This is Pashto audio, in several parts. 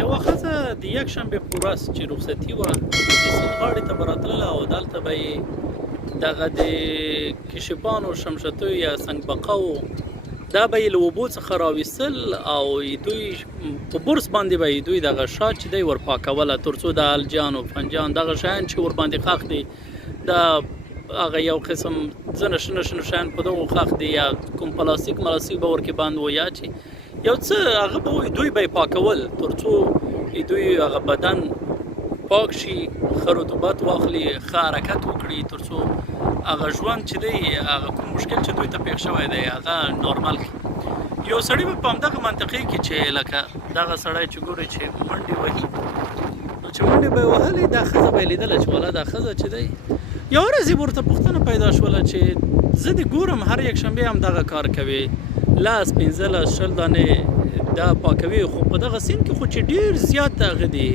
یوه ښځه د یکشنبې په ورځ چې رخصتي وه د سیند غاړې ته به راتلله او دلته به یې دغه د کشپانو شمشتیو یا سنګ بقاو دا به یې له اوبو څخه راویستل او دوی په برس باندې به یې دوی دغه شات چې دی ورپاکوله تر څو د الجان او فنجان دغه شیان چې ورباندې ښخ دي دا هغه یو قسم ځنه شنه شنه شیان په دغو ښخ دي یا کوم پلاستیک ملاستیک به ورکې بند و یا چې یو څه هغه به وایي دوی به یې پاکول تر څو دوی هغه بدن پاک شي ښه رطوبت واخلي ښه حرکت وکړي تر څو هغه ژوند چې دی هغه کوم مشکل چې دوی ته پېښ شوی دی هغه نارمل کړي یو سړي به په همدغه منطقې کې چې لکه دغه سړی چې ګوري چې منډې وهي نو چې منډې به یې وهلې دا ښځه به یې لیدله چې والا دا ښځه چې دی یوه ورځ یې ورته پوښتنه پیدا شوله چې زه دې ګورم هر یکشنبې هم دغه کار کوي 10 15 20 دانې دا پاکوي خو په دغه سیند کې خو چې ډېر زیات هغه دي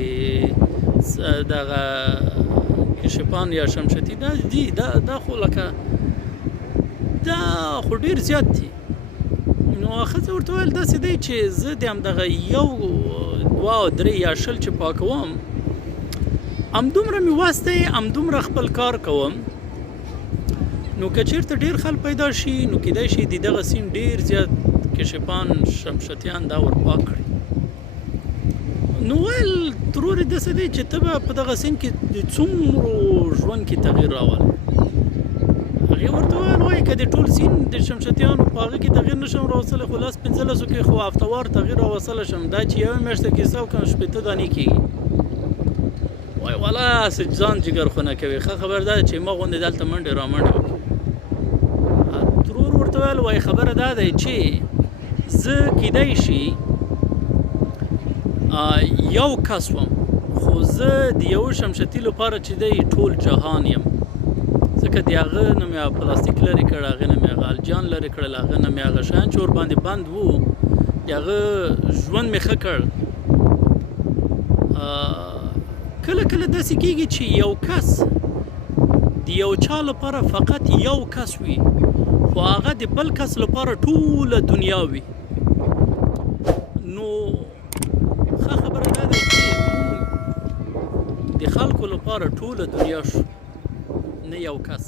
دغه کشپان یا شمشتي دا دي دا خو لکه دا خو ډېر زیات دي نو ښځه ورته وویل داسې دی چې زه د همدغه یو دوه درې یا شل چې پاکوم همدومره مې وس دی همدومره خپل کار کوم نو که چېرته ډېر خلک پیدا شي نو کیدای شي د دغه سیند ډېر زیات کشپان شمشتیان دا ورپاک کړي نو ویل ترور یې داسې دی چې ته به په دغه سیند کې د څومرو ژوند کې تغییر راولی هغې ورته وویل وایي که د ټول سیند د شمشتیانو په هغه کې تغییر نشم راوستلی خو 10 15 کې خو هفتهوار تغییر راوستلی شم دا چې یوه میاشته کې حساب کړم 15 دانې کېږي وایي والا هسې ځان جګر خونه کوي ښه خبر ده چې ما غوندې دلته منډې رامنډې وکړو ترور ورته ویل وایي خبره دا دی چې زه کیدای شي یو کس وم خو زه د یو شمشتي لپاره چې دی ټول جهان یم ځکه د هغه نه مې پلاستیک لرې کړ هغې نه مې هغه الجان لرې کړل هغه نه مې هغه شیان چې ورباندې بند وو د هغه ژوند مې ښه کړ کله کله داسې کېږي چې یو کس د یو چا لپاره فقط یو کس وي خو هغه د بل کس لپاره ټوله دنیا وي نو ښه خبره دا ده چې د خلکو لپاره ټوله دنیا شو نه یو کس